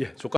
예, 조카